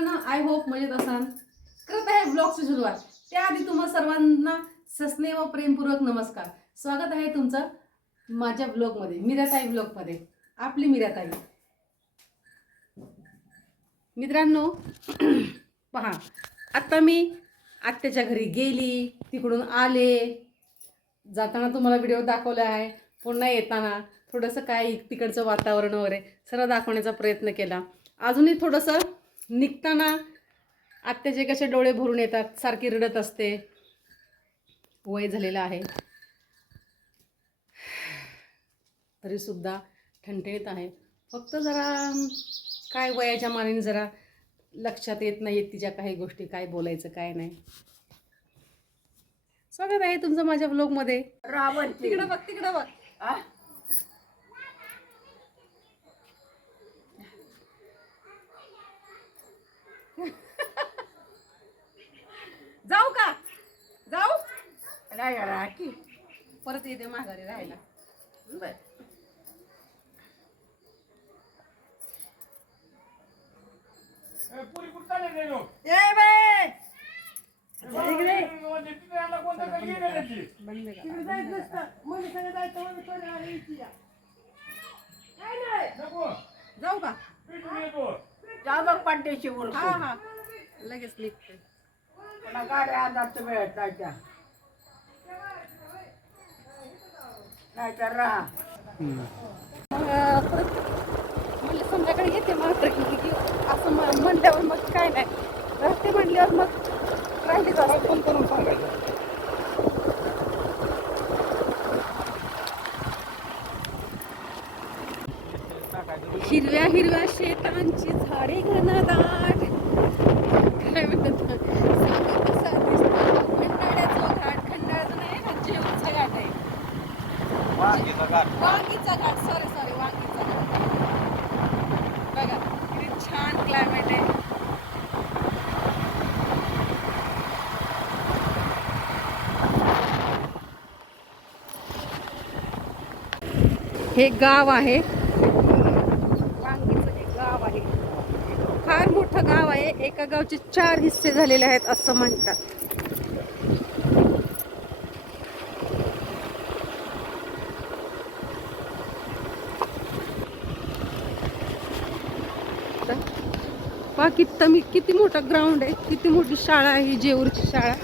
मित्रांनो I hope मजेत असाल. करत आहे ब्लॉगची सुरुवात. त्याआधी तुम्हा सर्वांना सस्ने व प्रेमपूर्वक नमस्कार. स्वागत आहे तुमचं माझ्या ब्लॉगमध्ये मीराताई ब्लॉगमध्ये. आपली मीराताई. मित्रांनो पहा आत्ता मी आत्याच्या घरी गेली तिकडून आले. जाताना तुम्हाला व्हिडिओ दाखवला आहे. पुन्हा येताना थोडंसं काय तिकडचं वातावरण वगैरे सर्व दाखवण्याचा प्रयत्न केला. अजूनही थोडंसं निघताना आत्याचे कसे डोळे भरून येतात सारखी रडत असते. वय झालेलं आहे. तरीसुद्धा ठणठणीत आहे. फक्त जरा काय वयाच्या मानाने जरा लक्षात येत नाही तिच्या काही गोष्टी काय बोलायचं काय नाही. स्वागत आहे तुमचं माझ्या ब्लॉगमध्ये रावण तिकडं बघ तिकडं बघ जाऊ का जाऊ राखी परत येते माघारी राहायला. बर. का जाऊ का? जा बघ हा हा. लगेच निघते. गाड्या आधारचं मिळत नाही त्या नाही तर राहा म्हणलं संध्याकाळी येते मात्र की की असं म- म्हणल्यावर मग काय नाही रस्ते म्हणल्यावर मग राहिलीच असते फोन करून सांगायचं हिरव्या हिरव्या शेतांची झाडे घनदाट काय म्हणतात सावकासा दिसतो. खंडाळ्याचा घाट खंडाळ्याचा नाही हा जेवूरचा घाट आहे वांगीचा घाट सॉरी सॉरी वांगीचा घाट बघा किती छान क्लायमेट आहे हे गाव आहे. वांगीचं हे गाव आहे. फार मोठं गाव आहे. एका गावचे चार हिस्से झालेले आहेत असं म्हणतात. पहा किती मी किती मोठा ग्राउंड आहे किती मोठी शाळा आहे ही जेऊरची शाळा?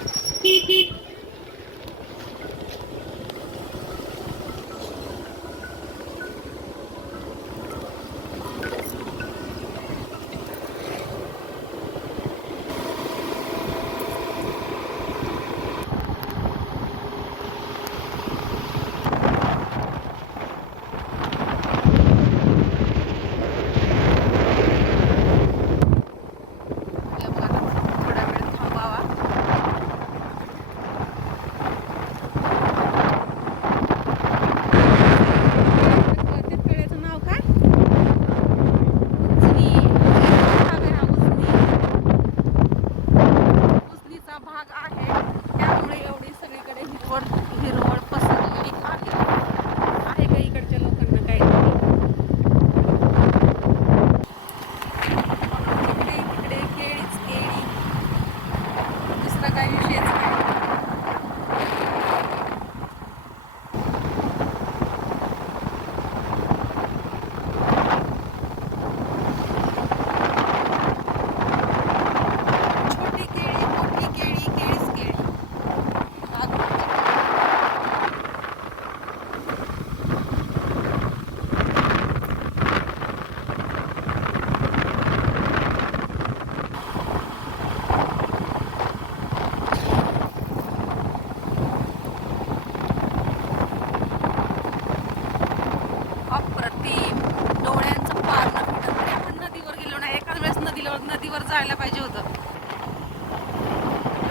जायला पाहिजे होतं.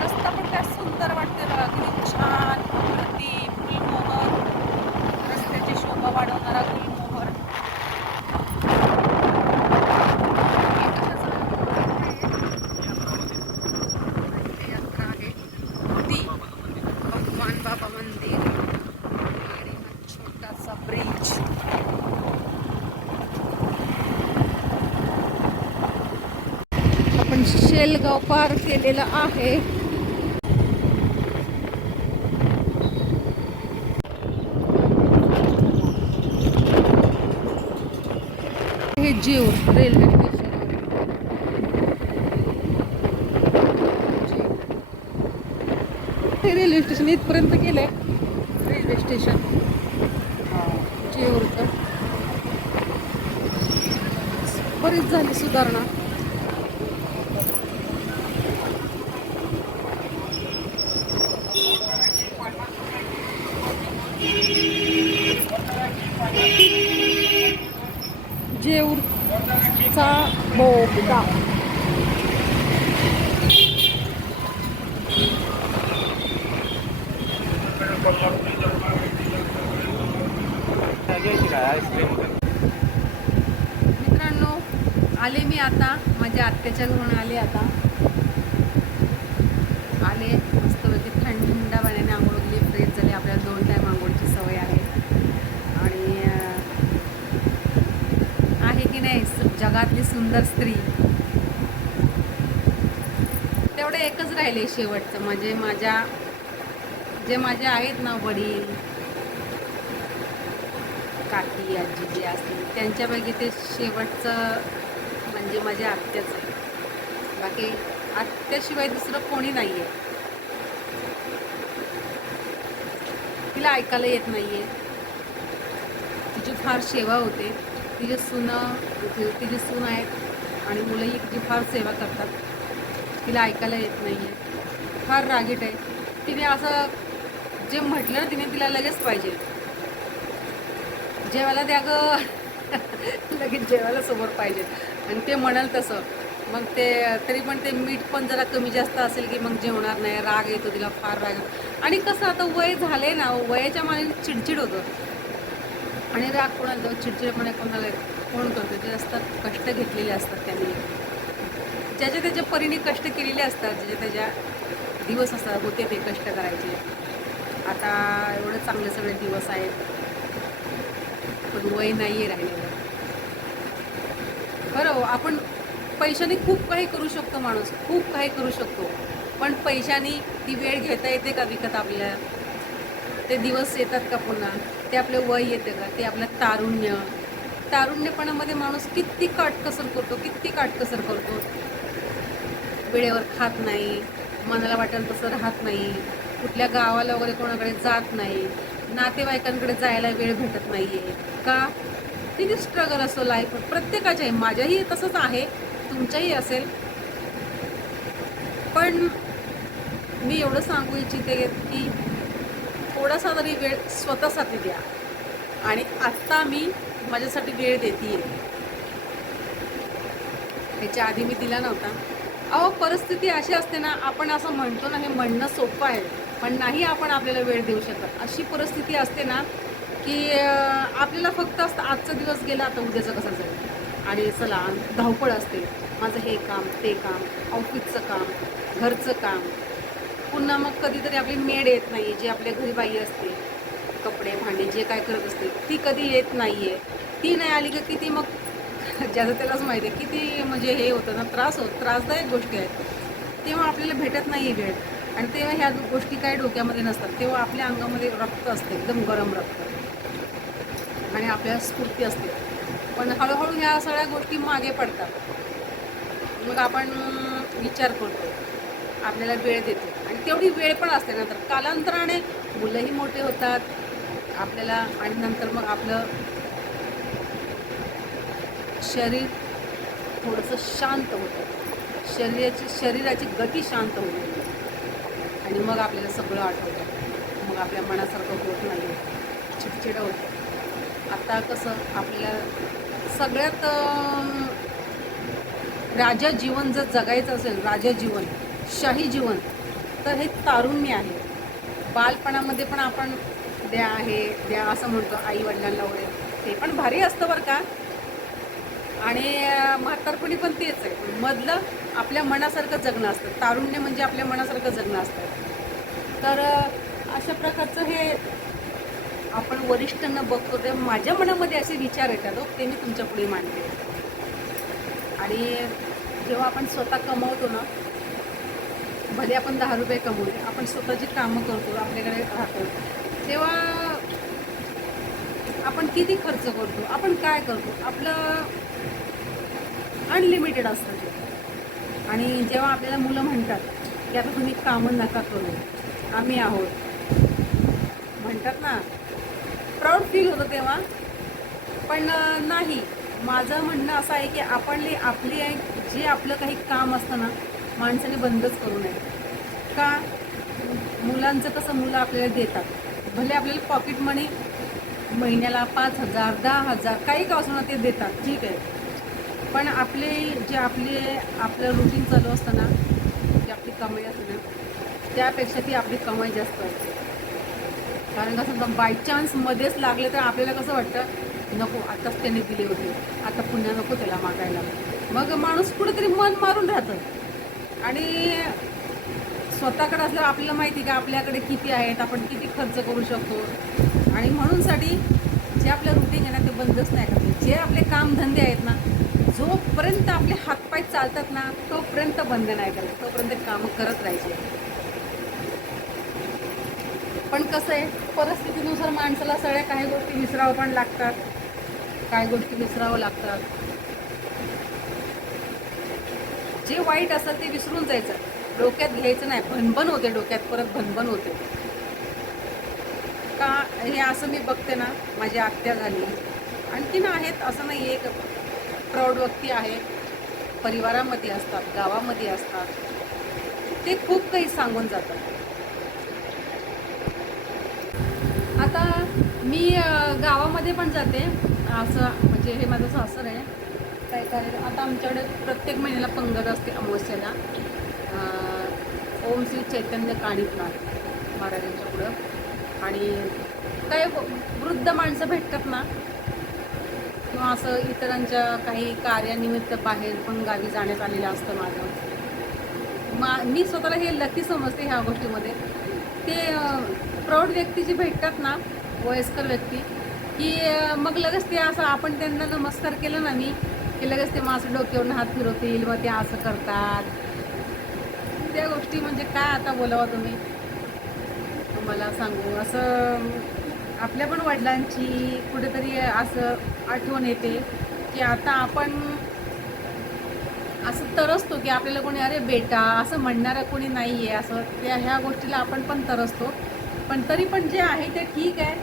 रस्ता पण काय सुंदर शेलगाव पार केलेलं आहे. हे जीव रेल्वे स्टेशन हे रेल्वे स्टेशन इथपर्यंत गेलंय. Railway station. जेऊरचं बरीच झाली सुधारणा जेऊरचा बोगदा मित्रांनो आले मी आता. माझ्या आत्याच्या घरून आले आता. आले. मस्तपैकी थंड पाण्याने आंघोळ केली. फ्रेश झाली. आपल्याला दोन टाईम आंघोळची सवय आहे. आणि आहे की नाही? जगातली सुंदर स्त्री. तेवढं एकच राहिले शेवटचं. म्हणजे माझ्या जे माझे आहेत ना वडील काकी आजी जे असतील त्यांच्यापैकी ते शेवटचं म्हणजे माझ्या आत्याच आहे. बाकी आत्याशिवाय दुसरं कोणी नाही आहे तिला ऐकायला येत नाही आहे तिची फार सेवा होते. तिचे सुनं तिचे सून आहेत आणि मुलंही तिची फार सेवा करतात. तिला ऐकायला येत नाही आहे फार रागीट आहे. तिने असं जे म्हटलं तिने तिला लगेच पाहिजे. जेवायला द्या ग. लगेच जेवायला समोर पाहिजे. आणि ते म्हणाल तसं. मग ते तरी पण ते मीठ पण जरा कमी जास्त असेल की मग जेवणार नाही. राग येतो तिला फार राग. येतो. आणि कसं आता वय झाले ना वयाच्या मानाने चिडचिड होतं. आणि राग कोणाला चिडचिडपणे कोणाला कोण करतो? ते असतात कष्ट घेतलेले असतात त्यांनी. ज्याच्या त्याच्या परीने कष्ट केलेले असतात ज्याच्या त्याच्या दिवस असतात होते ते कष्ट करायचे. आता एवढं चांगले सगळे दिवस आहेत. पण वय नाही आहे राहिलेलं. खरं हो, आपण पैशाने खूप काही करू शकतो माणूस खूप काही करू शकतो. पण पैशाने ती वेळ घेता येते का विकत आपल्या? ते दिवस येतात का पुन्हा? ते आपलं वय येते का? ते आपलं तारुण्य. तारुण्यपणामध्ये माणूस किती काटकसर करतो किती काटकसर करतो. वेळेवर खात नाही मनाला वाटेल तसं राहत नाही कुठल्या गावाला वगैरे कोणाकडे जात नाही. नातेवाईकांकडे जायला वेळ भेटत नाही आहे का? किती स्ट्रगल असतो लाईफ प्रत्येकाच्या आहे माझ्याही तसंच आहे. तुमच्याही असेल. पण मी एवढं सांगू इच्छिते की थोडासा तरी वेळ स्वतःसाठी द्या. आणि आत्ता मी माझ्यासाठी वेळ देते ह्याच्या आधी मी दिला नव्हता. अहो परिस्थिती अशी असते ना आपण असं म्हणतो ना हे म्हणणं सोपं आहे. पण नाही आपण आपल्याला वेळ देऊ शकत. अशी परिस्थिती असते ना की आपल्याला फक्त असतं आजचा दिवस गेला आता उद्याचं कसं जाईल? आणि चला धावपळ असते. माझं हे काम ते काम ऑफिसचं काम घरचं काम. पुन्हा मग कधीतरी आपली मेड येत नाही जी आपल्या घरी बाई असते. कपडे भांडे जे काय करत असते ती कधी येत नाही आहे ती नाही आली की किती मग ज्याचं त्यालाच माहिती आहे किती म्हणजे हे होतं ना त्रास होत त्रासदायक गोष्टी आहेत. तेव्हा आपल्याला भेटत नाही आहे वेळ. आणि तेव्हा ह्या गोष्टी काही डोक्यामध्ये नसतात. तेव्हा आपल्या अंगामध्ये रक्त असते एकदम गरम रक्त. आणि आपल्याला स्फूर्ती असते. पण हळूहळू ह्या सगळ्या गोष्टी मागे पडतात. मग आपण विचार करतो. आपल्याला वेळ देतो. आणि तेवढी वेळ पण असते नंतर. कालांतराने मुलंही मोठे होतात. आपल्याला आणि नंतर मग आपलं शरीर थोडंसं शांत होतं. शरीराची शरीराची गती शांत होते. आणि मग आपल्याला सगळं आठवतं मग आपल्या मनासारखं होत नाही. चिडचिड होतं. आता कसं आपल्याला सगळ्यात राजा जीवन जर जगायचं असेल राजा जीवन शाही जीवन तर हे तारुण्य आहे. बालपणामध्ये पण आपण द्या आहे द्या असं म्हणतो आई वडिलांना वगैरे. ते पण भारी असतं बरं का. आणि म्हातारपणी पण तेच आहे. मधलं आपल्या मनासारखं जगणं असतं. तारुण्य म्हणजे आपल्या मनासारखं जगणं असतं. तर अशा प्रकारचं हे आपण वरिष्ठांना बघतो ते माझ्या मनामध्ये असे विचार येतात हो, ते मी तुमच्यापुढे मांडते. आणि जेव्हा आपण स्वतः कमवतो ना भले आपण दहा रुपये कमवले आपण स्वतःची कामं करतो आपल्याकडे राहतो तेव्हा आपण किती खर्च करतो आपण काय करतो आपलं अनलिमिटेड असतं ते. आणि जेव्हा आपल्याला मुलं म्हणतात की आता तुम्ही कामं नका करू आम्ही आहोत. म्हणतात ना प्राऊड फील होतं तेव्हा. पण नाही. माझं म्हणणं असं आहे की आपण आपली आहे जे आपलं काही काम असतं ना माणसाने बंदच करू नये. का? मुलांचं कसं मुलं आपल्याला देतात. भले आपल्याला पॉकेट मनी महिन्याला पाच हजार दहा हजार काही का असं ते देतात. ठीक आहे. पण आपले जे आपले आपलं रुटीन चालू असतं ना जी आपली कमाई असते ना त्यापेक्षा ती आपली कमाई जास्त असते. कारण कसं बाय चान्स मध्येच लागले तर आपल्याला कसं वाटतं नको आताच त्याने दिले होते आता पुन्हा नको त्याला मागायला. मग माणूस कुठेतरी मन मारून राहतं. आणि स्वतःकडे असल्यावर आपल्याला माहिती का आपल्याकडे किती आहेत आपण किती खर्च करू शकतो. आणि म्हणूनसाठी जे आपलं रुटीन आहे ना ते बंदच नाही करते. जे आपले कामधंदे आहेत ना जोपर्यंत आपले हातपाय चालतात ना तोपर्यंत बंद नाही करायचं तोपर्यंत कामं करत राहायचे. पण कसं आहे परिस्थितीनुसार माणसाला सगळ्या काही गोष्टी विसरावं पण लागतात काही गोष्टी विसरावं लागतात. जे वाईट असतं ते विसरून जायचं. डोक्यात घ्यायचं नाही भनभन होते डोक्यात परत भनभन होते. का हे असं मी बघते ना माझी आत्या झाली. आणखीन आहेत असं नाही एक प्रौढ व्यक्ती आहे. परिवारामध्ये असतात गावामध्ये असतात. ते खूप काही सांगून जातात. आता मी गावामध्ये पण जाते. असं म्हणजे हे माझं सासर आहे. काय काय आता आमच्याकडे प्रत्येक महिन्याला पंगत असते अमावस्येला. ओम श्री चैतन्य काणीपणार महाराजांच्या पुढं. आणि काय वृद्ध माणसं भेटतात ना किंवा असं इतरांच्या काही कार्यानिमित्त बाहेर पण गावी जाण्यात आलेलं असतं माझं. मा मी स्वतःला हे लकी समजते ह्या गोष्टीमध्ये. ते प्रौढ व्यक्ती जी भेटतात ना वयस्कर व्यक्ती की मग लगेच ते असं आपण त्यांना नमस्कार केलं ना मी की लगेच ते माझं डोक्यावरून हात फिरवतील मग ते असं करतात. त्या गोष्टी म्हणजे काय आता बोलावा तुम्ही? मला सांगू असं आपल्या पण वडिलांची कुठेतरी असं आठवण येते की आता आपण असं तरसतो की आपल्याला कोणी अरे बेटा असं म्हणणारं कोणी नाही आहे असं त्या ह्या गोष्टीला आपण पण तरसतो. पण तरी पण जे आहे ते ठीक आहे.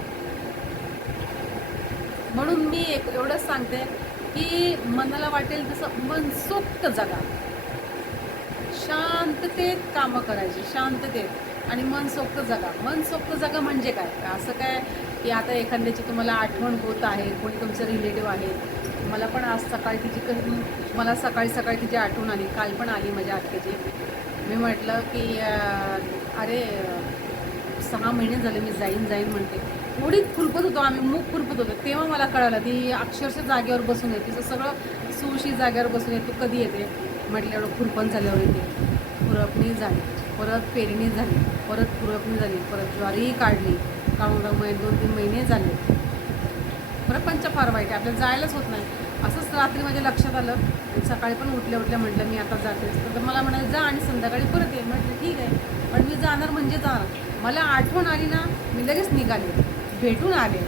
म्हणून मी एक एवढंच सांगते की मनाला वाटेल तसं मनसोक्त जगा. शांततेत कामं करायची शांततेत. आणि मनसोक्त जगा. मनसोक्त जगा म्हणजे काय? असं काय की आता एखाद्याची तुम्हाला आठवण होत आहे कोणी तुमचं रिलेटिव्ह आहे मला पण आज सकाळी तिची क- मला सकाळी सकाळी तिची आठवण आली. काल पण आली माझ्या आत्याची. मी म्हटलं की अरे सहा महिने झाले मी जाईन जाईन म्हणते. एवढी खुरपत होतो आम्ही मूग खुरपत होतो. तेव्हा मला कळालं ती अक्षरशः जागेवर बसून येते. तिचं सगळं सुशी जागेवर बसून येते. कधी येते? म्हटलं एवढं खुरपण झाल्यावर येते. खुरपणी झाली. परत पेरणी झाली परत पुरवणी झाली परत ज्वारीही काढली काढून महिने दोन तीन महिने झाले. बरं पंच फार वाईट आहे आपल्याला जायलाच होत नाही. असंच रात्री माझ्या लक्षात आलं सकाळी पण उठल्या उठल्या म्हटलं मी आता जातेच तर मला म्हणाले जा आणि संध्याकाळी परत ये. म्हटलं ठीक आहे. पण मी जाणार म्हणजे जाणार. मला आठवण आली ना मी लगेच निघाले भेटून आले.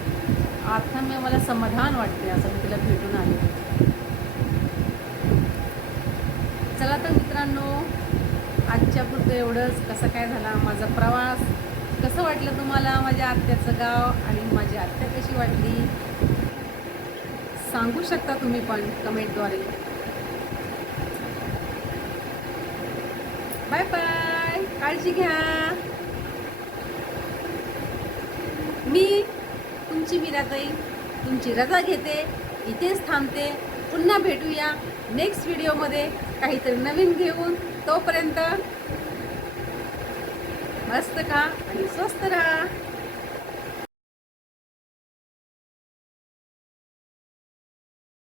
आता मी मला समाधान वाटते असं मी तिला भेटून आले. चला तर मित्रांनो आजच्या पुरतं एवढंच. कसं काय झाला? माझा प्रवास कसं वाटलं तुम्हाला? माझ्या आत्याचं गाव आणि माझी आत्या कशी वाटली? सांगू शकता तुम्ही पण कमेंटद्वारे. Bye bye. काळजी घ्या. मी तुमची मीराताई तुमची रजा घेते. इथेच थांबते. पुन्हा भेटूया नेक्स्ट व्हिडिओमध्ये. काहीतरी नवीन घेऊन. तोपर्यंत मस्त खा आणि स्वस्त राहा.